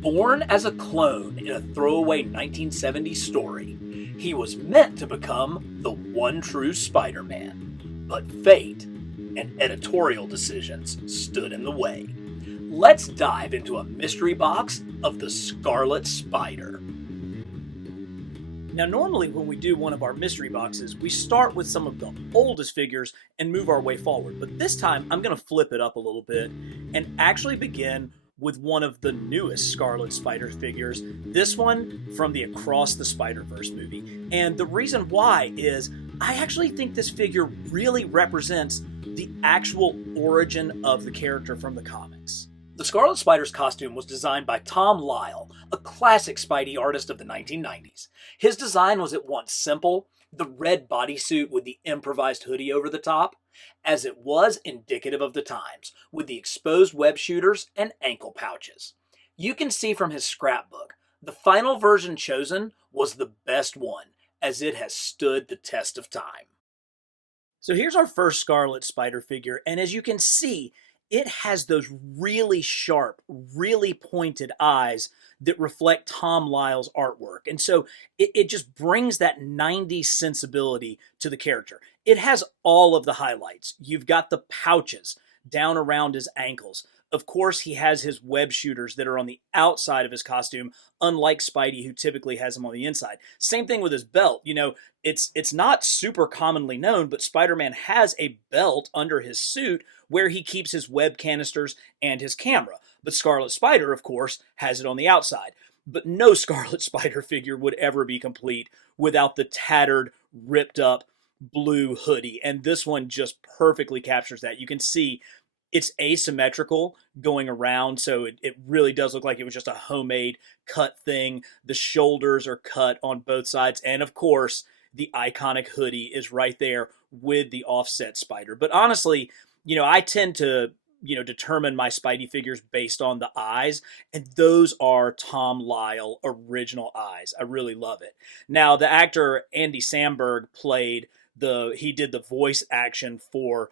Born as a clone in a throwaway 1970s story, he was meant to become the one true Spider-Man. But fate and editorial decisions stood in the way. Let's dive into a mystery box of the Scarlet Spider. Now, normally when we do one of our mystery boxes, we start with some of the oldest figures and move our way forward. But this time, I'm going to flip it up a little bit and actually begin with one of the newest Scarlet Spider figures, this one from the Across the Spider-Verse movie. And the reason why is I actually think this figure really represents the actual origin of the character from the comics. The Scarlet Spider's costume was designed by Tom Lyle, a classic Spidey artist of the 1990s. His design was at once simple, the red bodysuit with the improvised hoodie over the top, as it was indicative of the times, with the exposed web shooters and ankle pouches. You can see from his scrapbook, the final version chosen was the best one, as it has stood the test of time. So here's our first Scarlet Spider figure, and as you can see, it has those really sharp, really pointed eyes that reflect Tom Lyle's artwork. And so it just brings that 90s sensibility to the character. It has all of the highlights. You've got the pouches down around his ankles. Of course, he has his web shooters that are on the outside of his costume, unlike Spidey, who typically has them on the inside. Same thing with his belt. You know, it's not super commonly known, but Spider-Man has a belt under his suit where he keeps his web canisters and his camera. But Scarlet Spider, of course, has it on the outside. But no Scarlet Spider figure would ever be complete without the tattered, ripped up blue hoodie. And this one just perfectly captures that. You can see it's asymmetrical going around, so it really does look like it was just a homemade cut thing. The shoulders are cut on both sides, and of course, the iconic hoodie is right there with the offset spider. But honestly, you know, I tend to, determine my Spidey figures based on the eyes, and those are Tom Lyle original eyes. I really love it. Now, the actor Andy Samberg he did the voice action for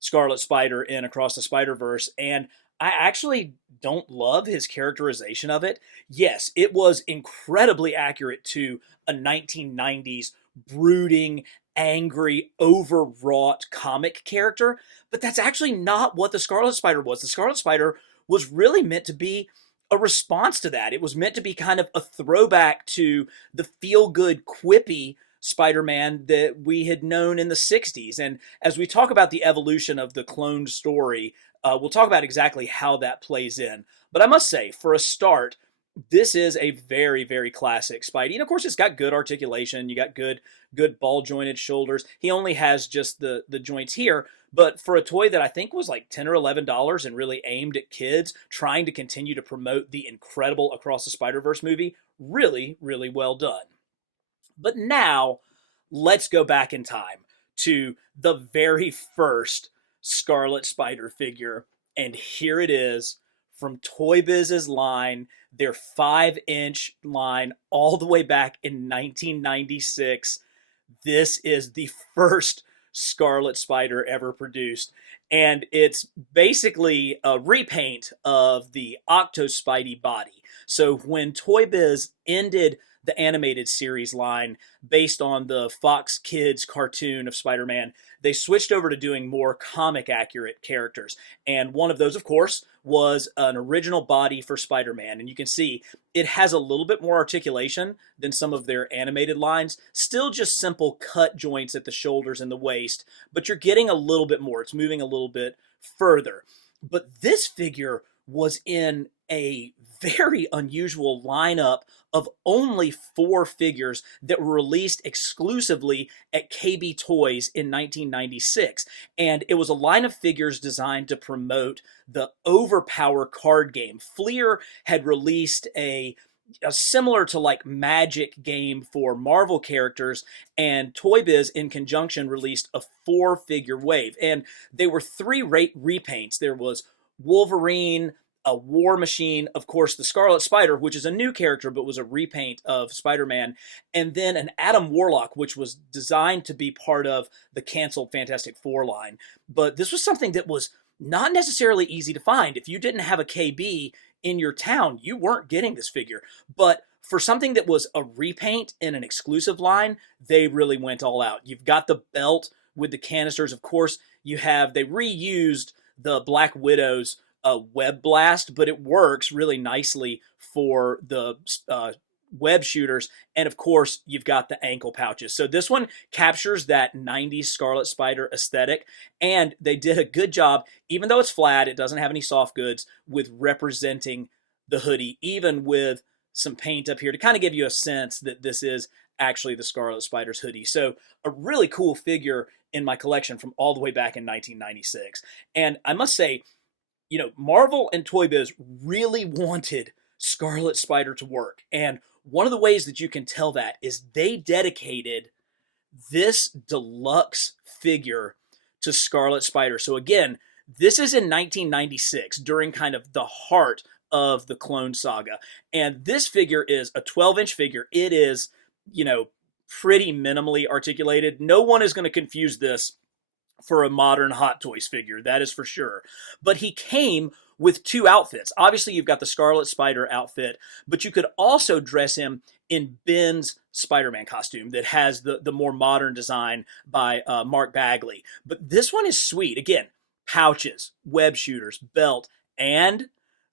Scarlet Spider in Across the Spider-Verse, and I actually don't love his characterization of it. Yes, it was incredibly accurate to a 1990s brooding, angry, overwrought comic character, but that's actually not what the Scarlet Spider was. The Scarlet Spider was really meant to be a response to that. It was meant to be kind of a throwback to the feel-good, quippy Spider-Man that we had known in the 60s. And as we talk about the evolution of the cloned story, we'll talk about exactly how that plays in. But I must say, for a start, this is a very, very classic Spidey. And of course, it's got good articulation. You got good ball-jointed shoulders. He only has just the joints here. But for a toy that I think was like $10 or $11 and really aimed at kids, trying to continue to promote the incredible Across the Spider-Verse movie, really, really well done. But now, let's go back in time to the very first Scarlet Spider figure. And here it is from Toy Biz's line, their 5-inch line, all the way back in 1996. This is the first Scarlet Spider ever produced. And it's basically a repaint of the Octo Spidey body. So when Toy Biz ended the animated series line based on the Fox Kids cartoon of Spider-Man, they switched over to doing more comic accurate characters. And one of those, of course, was an original body for Spider-Man. And you can see it has a little bit more articulation than some of their animated lines. Still just simple cut joints at the shoulders and the waist, but you're getting a little bit more. It's moving a little bit further. But this figure was in a very unusual lineup of only 4 figures that were released exclusively at KB Toys in 1996. And it was a line of figures designed to promote the Overpower card game. Fleer had released a similar to like Magic game for Marvel characters, and Toy Biz in conjunction released a 4-figure wave. And they were 3 repaints. There was Wolverine, a War Machine, of course, the Scarlet Spider, which is a new character but was a repaint of Spider-Man, and then an Adam Warlock, which was designed to be part of the canceled Fantastic Four line. But this was something that was not necessarily easy to find. If you didn't have a KB in your town, you weren't getting this figure. But for something that was a repaint in an exclusive line, they really went all out. You've got the belt with the canisters. Of course, they reused the Black Widow's web blast, but it works really nicely for the web shooters. And of course, you've got the ankle pouches. So this one captures that 90s Scarlet Spider aesthetic. And they did a good job, even though it's flat, it doesn't have any soft goods, with representing the hoodie, even with some paint up here to kind of give you a sense that this is actually the Scarlet Spider's hoodie. So a really cool figure in my collection from all the way back in 1996. And I must say, Marvel and Toy Biz really wanted Scarlet Spider to work. And one of the ways that you can tell that is they dedicated this deluxe figure to Scarlet Spider. So again, this is in 1996 during kind of the heart of the Clone Saga. And this figure is a 12-inch figure. It is, pretty minimally articulated. No one is going to confuse this for a modern Hot Toys figure, that is for sure. But he came with two outfits. Obviously, you've got the Scarlet Spider outfit, but you could also dress him in Ben's Spider-Man costume that has the more modern design by Mark Bagley. But this one is sweet. Again, pouches, web shooters, belt, and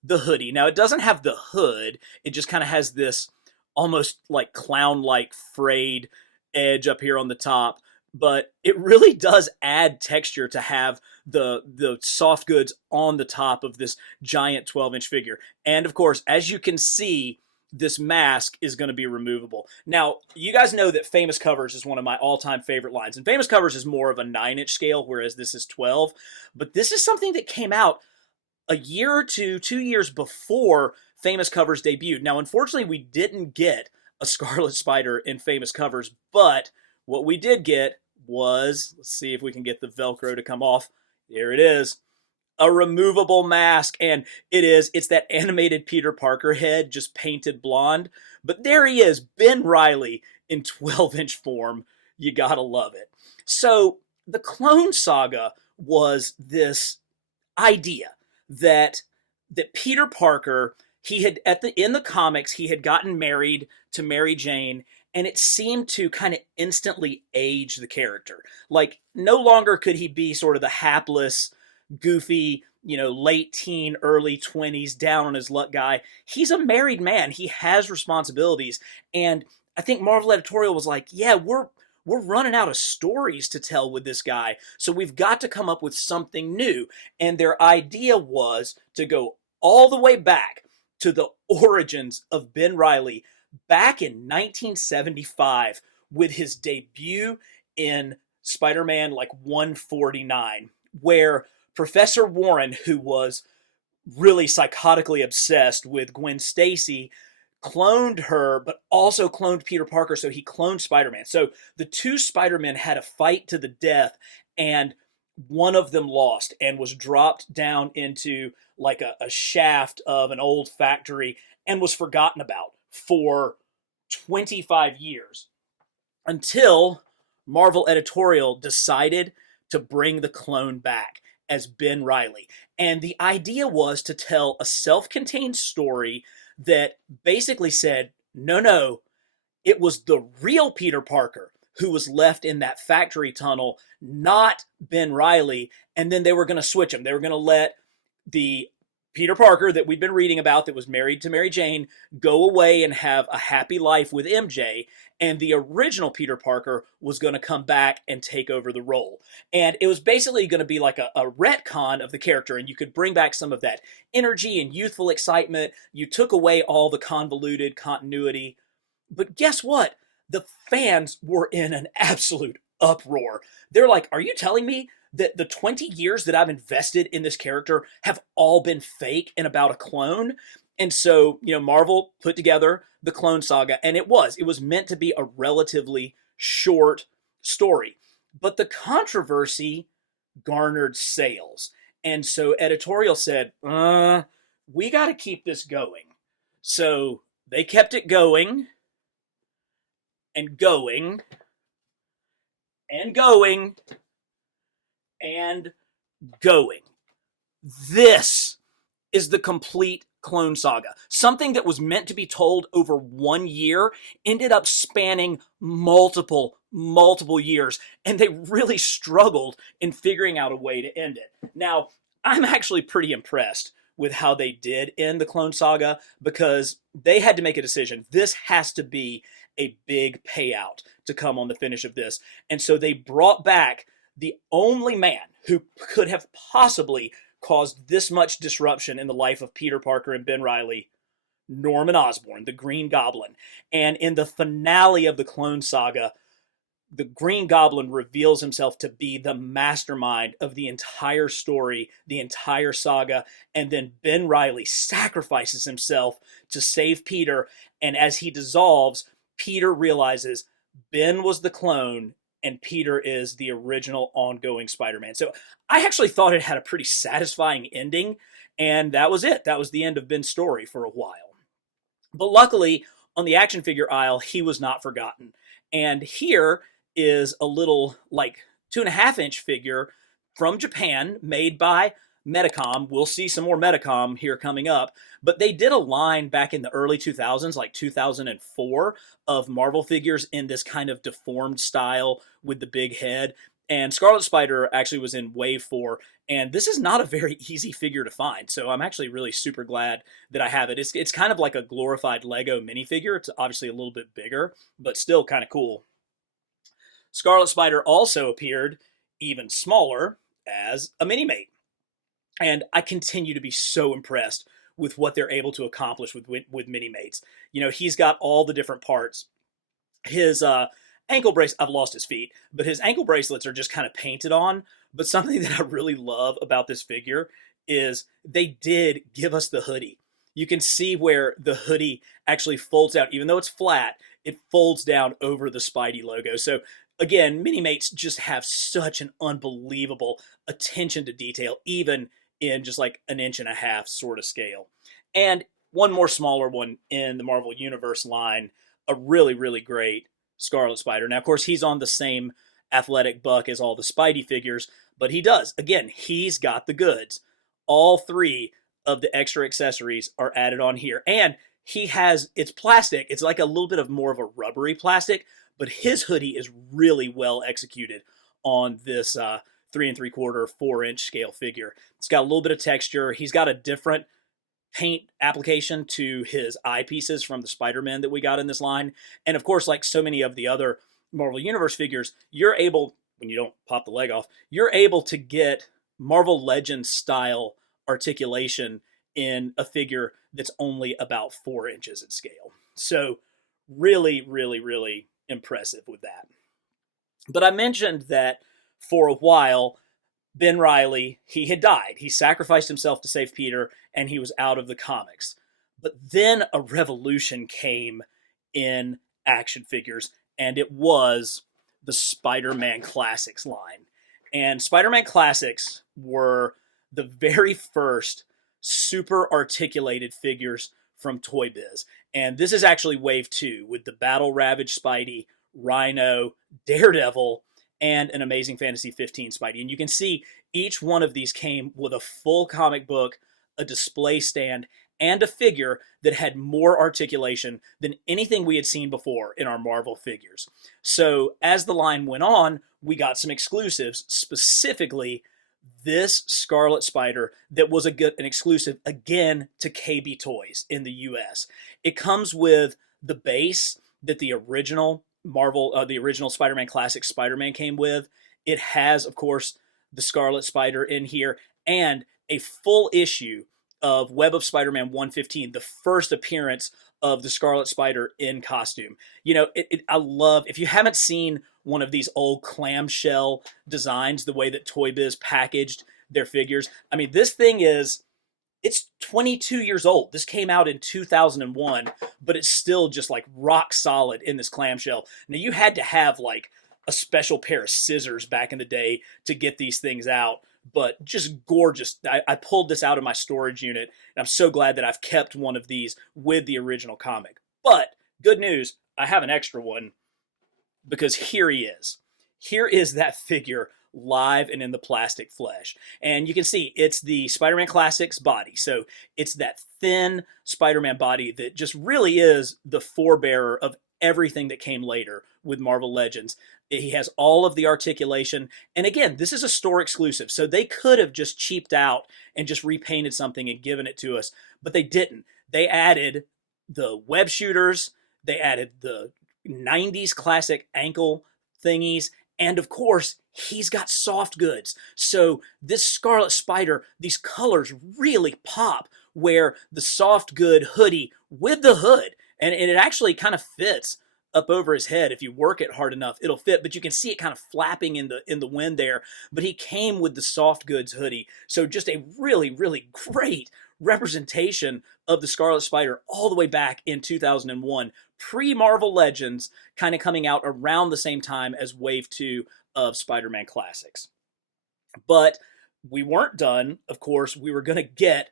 the hoodie. Now, it doesn't have the hood. It just kind of has this almost like clown-like frayed edge up here on the top. But it really does add texture to have the soft goods on the top of this giant 12-inch figure. And of course, as you can see, this mask is going to be removable. Now, you guys know that Famous Covers is one of my all-time favorite lines. And Famous Covers is more of a 9-inch scale, whereas this is 12. But this is something that came out a year or 2 years before Famous Covers debuted. Now, unfortunately, we didn't get a Scarlet Spider in Famous Covers, but what we did get was, let's see if we can get the Velcro to come off. Here it is, a removable mask. And it's that animated Peter Parker head, just painted blonde. But there he is, Ben Reilly in 12-inch form. You gotta love it. So the Clone Saga was this idea that Peter Parker, he had in the comics, he had gotten married to Mary Jane, and it seemed to kind of instantly age the character. Like, no longer could he be sort of the hapless, goofy, late teen, early 20s, down on his luck guy. He's a married man. He has responsibilities. And I think Marvel Editorial was like, yeah, we're running out of stories to tell with this guy, so we've got to come up with something new. And their idea was to go all the way back to the origins of Ben Reilly, back in 1975 with his debut in Spider-Man 149, where Professor Warren, who was really psychotically obsessed with Gwen Stacy, cloned her, but also cloned Peter Parker, so he cloned Spider-Man. So the two Spider-Men had a fight to the death, and one of them lost and was dropped down into a shaft of an old factory and was forgotten about for 25 years until Marvel Editorial decided to bring the clone back as Ben Reilly. And the idea was to tell a self-contained story that basically said, no, it was the real Peter Parker who was left in that factory tunnel, not Ben Reilly. And then they were going to switch him. They were going to let the Peter Parker that we've been reading about that was married to Mary Jane go away and have a happy life with MJ, and the original Peter Parker was going to come back and take over the role. And it was basically going to be like a retcon of the character, and you could bring back some of that energy and youthful excitement. You took away all the convoluted continuity. But guess what? The fans were in an absolute uproar. They're like, are you telling me that the 20 years that I've invested in this character have all been fake and about a clone? And so, Marvel put together the Clone Saga, and it was meant to be a relatively short story. But the controversy garnered sales. And so Editorial said, we got to keep this going. So they kept it going and going and going and going. This is the complete Clone Saga. Something that was meant to be told over 1 year ended up spanning multiple years, and they really struggled in figuring out a way to end it. Now, I'm actually pretty impressed with how they did end the Clone Saga, because they had to make a decision. This has to be a big payout to come on the finish of this. And so they brought back the only man who could have possibly caused this much disruption in the life of Peter Parker and Ben Reilly, Norman Osborn, the Green Goblin. And in the finale of the Clone Saga, the Green Goblin reveals himself to be the mastermind of the entire story, the entire saga, and then Ben Reilly sacrifices himself to save Peter, and as he dissolves, Peter realizes Ben was the clone and Peter is the original ongoing Spider-Man. So I actually thought it had a pretty satisfying ending, and that was it. That was the end of Ben's story for a while. But luckily, on the action figure aisle, he was not forgotten. And here is a little, like, 2.5-inch figure from Japan made by Medicom. We'll see some more Medicom here coming up. But they did a line back in the early 2000s, like 2004, of Marvel figures in this kind of deformed style with the big head. And Scarlet Spider actually was in Wave 4, and this is not a very easy figure to find, so I'm actually really super glad that I have it. It's kind of like a glorified Lego minifigure. It's obviously a little bit bigger, but still kind of cool. Scarlet Spider also appeared, even smaller, as a mini-mate. And I continue to be so impressed with what they're able to accomplish with mini-mates. You know, he's got all the different parts. His ankle brace, I've lost his feet, but his ankle bracelets are just kind of painted on. But something that I really love about this figure is they did give us the hoodie. You can see where the hoodie actually folds out. Even though it's flat, it folds down over the Spidey logo. So again, mini-mates just have such an unbelievable attention to detail, even in just like 1.5 inch sort of scale. And one more smaller one in the Marvel Universe line, a really, really great Scarlet Spider. Now, of course, he's on the same athletic buck as all the Spidey figures, but he does. Again, he's got the goods. All 3 of the extra accessories are added on here. And he has, it's plastic. It's like a little bit of more of a rubbery plastic, but his hoodie is really well executed on this 3 3/4, 4-inch scale figure. It's got a little bit of texture. He's got a different paint application to his eyepieces from the Spider-Man that we got in this line. And of course, like so many of the other Marvel Universe figures, you're able, when you don't pop the leg off, you're able to get Marvel Legends style articulation in a figure that's only about 4 inches in scale. So really, really, really impressive with that. But I mentioned that for a while, Ben Reilly, he had died. He sacrificed himself to save Peter, and he was out of the comics. But then a revolution came in action figures, and it was the Spider-Man Classics line. And Spider-Man Classics were the very first super articulated figures from Toy Biz. And this is actually Wave 2 with the Battle Ravaged Spidey, Rhino, Daredevil, and an Amazing Fantasy 15 Spidey. And you can see each one of these came with a full comic book, a display stand, and a figure that had more articulation than anything we had seen before in our Marvel figures. So as the line went on, we got some exclusives, specifically this Scarlet Spider that was an exclusive, again, to KB Toys in the US. It comes with the base that the original the original Spider-Man Classic Spider-Man came with. It has, of course, the Scarlet Spider in here, and a full issue of Web of Spider-Man 115, the first appearance of the Scarlet Spider in costume. You know, I love, if you haven't seen one of these old clamshell designs, the way that Toy Biz packaged their figures, I mean, this thing is, it's 22 years old. This came out in 2001, but it's still just like rock solid in this clamshell. Now, you had to have like a special pair of scissors back in the day to get these things out, but just gorgeous. I pulled this out of my storage unit, and I'm so glad that I've kept one of these with the original comic. But good news, I have an extra one, because here he is. Here is that figure live and in the plastic flesh. And you can see it's the Spider-Man Classics body. So it's that thin Spider-Man body that just really is the forebearer of everything that came later with Marvel Legends. He has all of the articulation. And again, this is a store exclusive. So they could have just cheaped out and just repainted something and given it to us, but they didn't. They added the web shooters, they added the 90s classic ankle thingies, and of course, he's got soft goods. So this Scarlet Spider, these colors really pop, where the soft good hoodie with the hood, and it actually kind of fits up over his head. If you work it hard enough, it'll fit, but you can see it kind of flapping in the wind there. But he came with the soft goods hoodie. So just a really, really great representation of the Scarlet Spider all the way back in 2001, pre-Marvel Legends, kind of coming out around the same time as Wave 2 of Spider-Man Classics. But we weren't done. Of course, we were going to get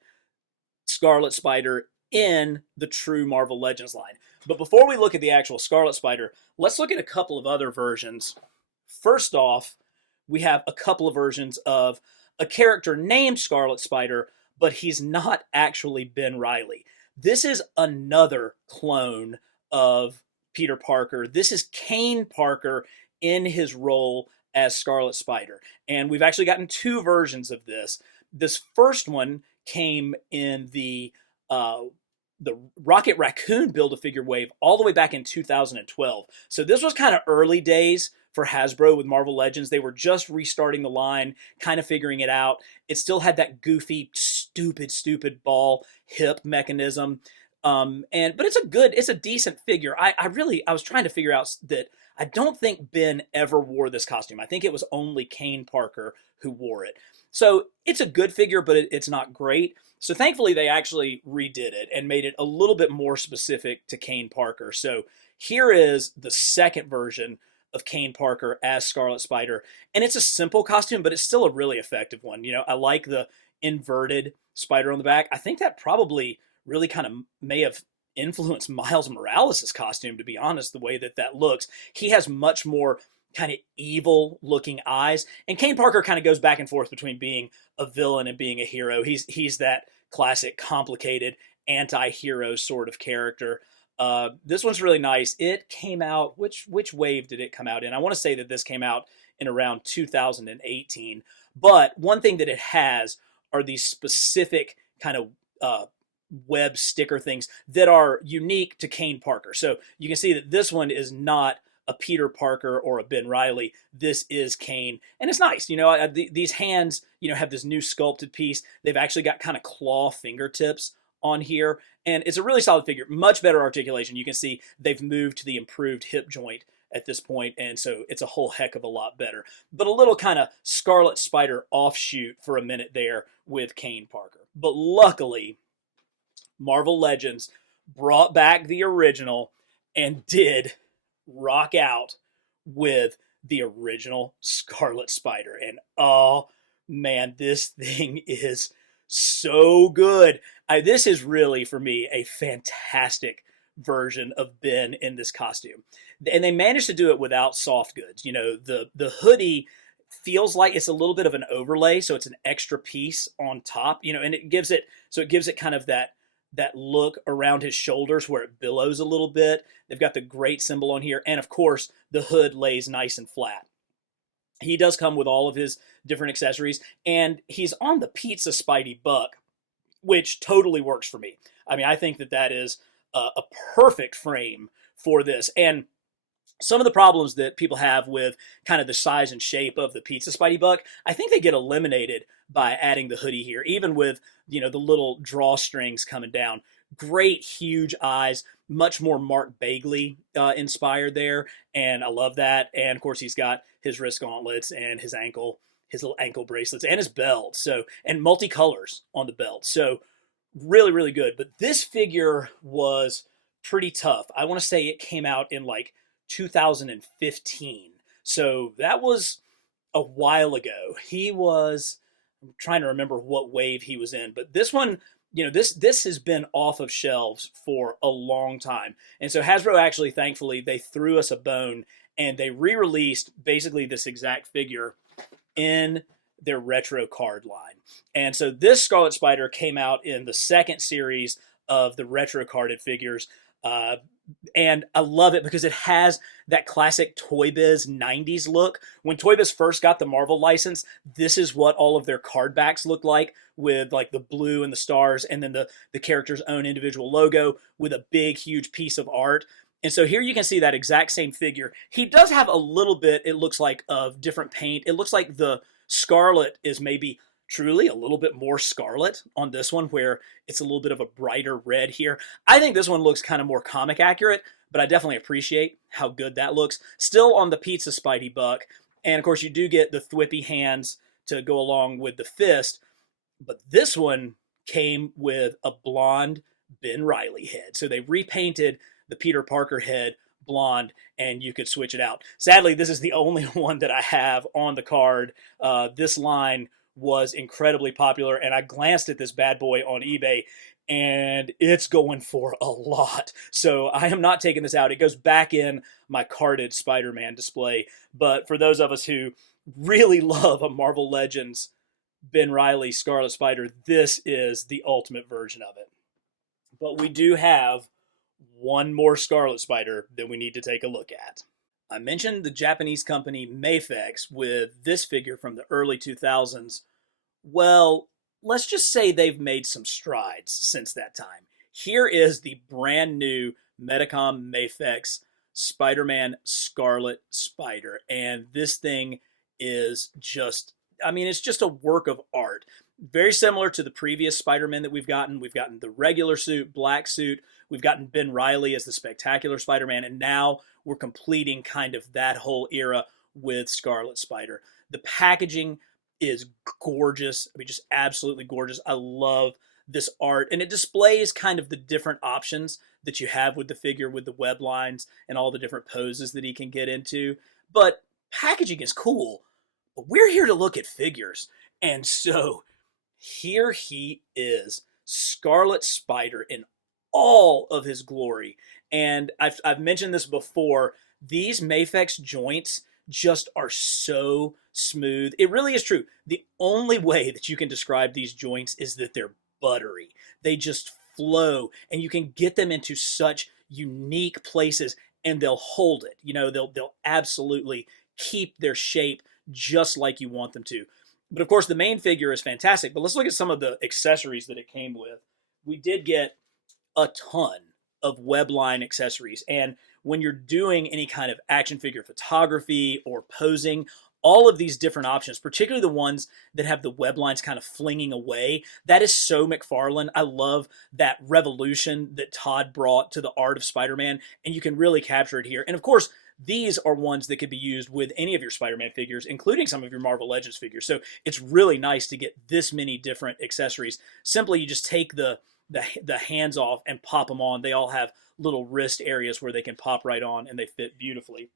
Scarlet Spider in the true Marvel Legends line. But before we look at the actual Scarlet Spider, let's look at a couple of other versions. First off, we have a couple of versions of a character named Scarlet Spider, but he's not actually Ben Reilly. This is another clone of Peter Parker. This is Kane Parker in his role as Scarlet Spider. And we've actually gotten two versions of this. This first one came in the Rocket Raccoon Build-A-Figure wave all the way back in 2012. So this was kind of early days for Hasbro with Marvel Legends. They were just restarting the line, kind of figuring it out. It still had that goofy, stupid ball hip mechanism. But it's a decent figure. I was trying to figure out that I don't think Ben ever wore this costume. I think it was only Kane Parker who wore it. So it's a good figure, but it's not great. So thankfully they actually redid it and made it a little bit more specific to Kane Parker. So here is the second version of Kane Parker as Scarlet Spider. And it's a simple costume, but it's still a really effective one. You know, I like the inverted spider on the back. I think that probably really kind of may have influenced Miles Morales' costume, to be honest, the way that looks. He has much more kind of evil looking eyes. And Kane Parker kind of goes back and forth between being a villain and being a hero. He's that classic complicated anti-hero sort of character. This one's really nice. It came out, which wave did it come out in? I want to say that this came out in around 2018. But one thing that it has are these specific kind of web sticker ththings that are unique to Kane Parker. So you can see that this one is not a Peter Parker or a Ben Reilly. This is Kane. And it's nice. You know, these hands, you know, have this new sculpted piece. They've actually got kind of claw fingertips on here. And it's a really solid figure. Much better articulation. You can see they've moved to the improved hip joint at this point, and so it's a whole heck of a lot better. But a little kind of Scarlet Spider offshoot for a minute there with Kane Parker. But luckily, Marvel Legends brought back the original and did rock out with the original Scarlet Spider. And oh man, this thing is so good. This is really, for me, a fantastic version of Ben in this costume. And they managed to do it without soft goods. You know, the hoodie feels like it's a little bit of an overlay, so it's an extra piece on top, you know, and it gives it kind of that look around his shoulders where it billows a little bit. They've got the great symbol on here, and of course the hood lays nice and flat. He does come with all of his different accessories, and he's on the Pizza Spidey Buck, which totally works for me. I mean, I think that is a perfect frame for this. And some of the problems that people have with kind of the size and shape of the Pizza Spidey Buck, I think they get eliminated by adding the hoodie here, even with, you know, the little drawstrings coming down. Great, huge eyes, much more Mark Bagley inspired there, and I love that. And of course, he's got his wrist gauntlets and his little ankle bracelets and his belt, so, and multicolors on the belt. So really, really good. But this figure was pretty tough. I want to say it came out in like 2015. So that was a while ago. I'm trying to remember what wave he was in, but this one, you know, this has been off of shelves for a long time. And so Hasbro actually, thankfully, they threw us a bone and they re-released basically this exact figure in their retro card line. And so this Scarlet Spider came out in the second series of the retro carded figures. Uh, and I love it because it has that classic Toy Biz 90s look. When Toy Biz first got the Marvel license, this is what all of their card backs look like, with like the blue and the stars, and then the character's own individual logo with a big, huge piece of art. And so here you can see that exact same figure. He does have a little bit, it looks like, of different paint. It looks like the Scarlet is maybe truly a little bit more scarlet on this one, where it's a little bit of a brighter red here. I think this one looks kind of more comic accurate, but I definitely appreciate how good that looks. Still on the pizza Spidey Buck, and of course you do get the thwippy hands to go along with the fist, but this one came with a blonde Ben Reilly head. So they repainted the Peter Parker head blonde, and you could switch it out. Sadly, this is the only one that I have on the card. This line was incredibly popular, and I glanced at this bad boy on eBay, and it's going for a lot. So I am not taking this out. It goes back in my carded Spider-Man display. But for those of us who really love a Marvel Legends Ben Reilly Scarlet Spider, this is the ultimate version of it. But we do have one more Scarlet Spider that we need to take a look at. I mentioned the Japanese company Mafex with this figure from the early 2000s. Well, let's just say they've made some strides since that time. Here is the brand new Medicom Mafex Spider-Man Scarlet Spider. And this thing is just, I mean, it's just a work of art. Very similar to the previous Spider-Man that we've gotten. We've gotten the regular suit, black suit. We've gotten Ben Reilly as the Spectacular Spider-Man. And now we're completing kind of that whole era with Scarlet Spider. The packaging is gorgeous. I mean, just absolutely gorgeous. I love this art. And it displays kind of the different options that you have with the figure, with the web lines and all the different poses that he can get into. But packaging is cool. But we're here to look at figures. And so here he is, Scarlet Spider in all of his glory. And I've mentioned this before, these Mafex joints just are so smooth. It really is true. The only way that you can describe these joints is that they're buttery. They just flow, and you can get them into such unique places, and they'll hold it. You know, they'll absolutely keep their shape just like you want them to. But of course, the main figure is fantastic. But let's look at some of the accessories that it came with. We did get a ton of webline accessories. And when you're doing any kind of action figure photography or posing, all of these different options, particularly the ones that have the web lines kind of flinging away, that is so McFarlane. I love that revolution that Todd brought to the art of Spider-Man, and you can really capture it here. And of course, these are ones that could be used with any of your Spider-Man figures, including some of your Marvel Legends figures. So it's really nice to get this many different accessories. Simply, you just take the hands off and pop them on. They all have little wrist areas where they can pop right on, and they fit beautifully.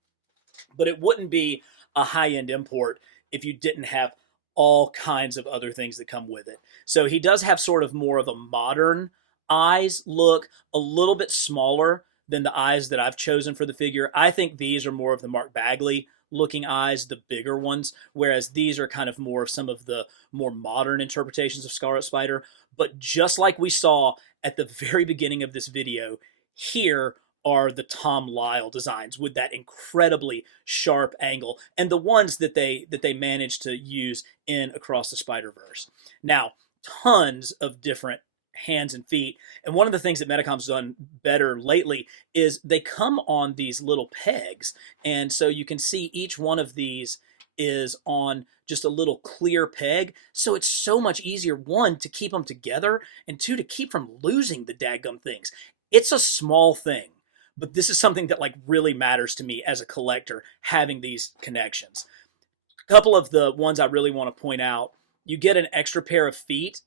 But it wouldn't be a high-end import if you didn't have all kinds of other things that come with it. So he does have sort of more of a modern eyes look, a little bit smaller than the eyes that I've chosen for the figure. I think these are more of the Mark Bagley looking eyes, the bigger ones, whereas these are kind of more of some of the more modern interpretations of Scarlet Spider. But just like we saw at the very beginning of this video, here are the Tom Lyle designs with that incredibly sharp angle, and the ones that they managed to use in Across the Spider-Verse. Now, tons of different hands and feet, and one of the things that Medicom's done better lately is they come on these little pegs, and so you can see each one of these is on just a little clear peg, so it's so much easier, one, to keep them together, and two, to keep from losing the daggum things. It's a small thing, but this is something that like really matters to me as a collector, having these connections. A couple of the ones I really want to point out, you get an extra pair of feet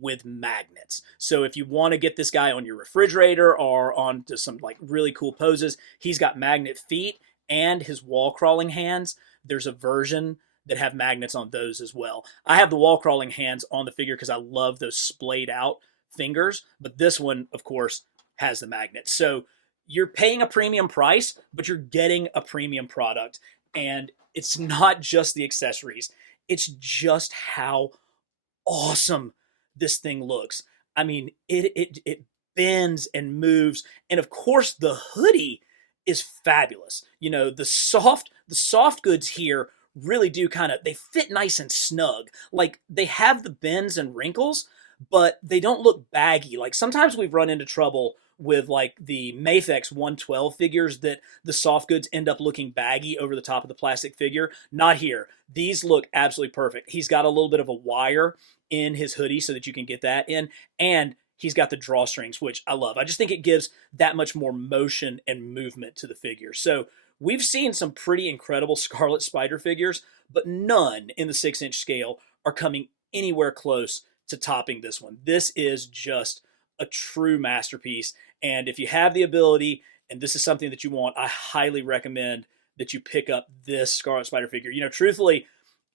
with magnets. So if you want to get this guy on your refrigerator or onto some like really cool poses, he's got magnet feet and his wall crawling hands. There's a version that have magnets on those as well. I have the wall crawling hands on the figure because I love those splayed out fingers, but this one, of course, has the magnets. So you're paying a premium price, but you're getting a premium product. And it's not just the accessories, it's just how awesome this thing looks. I mean, it bends and moves, and of course the hoodie is fabulous. You know, the soft goods here really do kind of, they fit nice and snug. Like, they have the bends and wrinkles, but they don't look baggy. Like, sometimes we've run into trouble with like the Mafex 112 figures that the soft goods end up looking baggy over the top of the plastic figure. Not here. These look absolutely perfect. He's got a little bit of a wire in his hoodie so that you can get that in, and he's got the drawstrings, which I love. I just think it gives that much more motion and movement to the figure. So we've seen some pretty incredible Scarlet Spider figures, but none in the 6-inch scale are coming anywhere close to topping this one. This is just a true masterpiece. And if you have the ability, and this is something that you want, I highly recommend that you pick up this Scarlet Spider figure. You know, truthfully,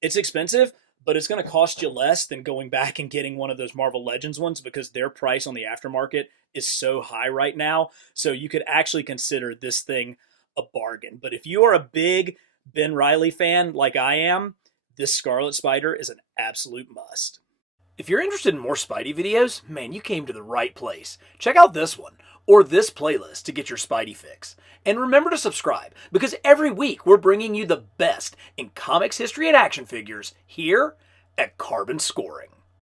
it's expensive, but it's going to cost you less than going back and getting one of those Marvel Legends ones, because their price on the aftermarket is so high right now. So you could actually consider this thing a bargain. But if you are a big Ben Reilly fan like I am, this Scarlet Spider is an absolute must. If you're interested in more Spidey videos, man, you came to the right place. Check out this one, or this playlist to get your Spidey fix. And remember to subscribe, because every week we're bringing you the best in comics history and action figures here at Carbon Scoring.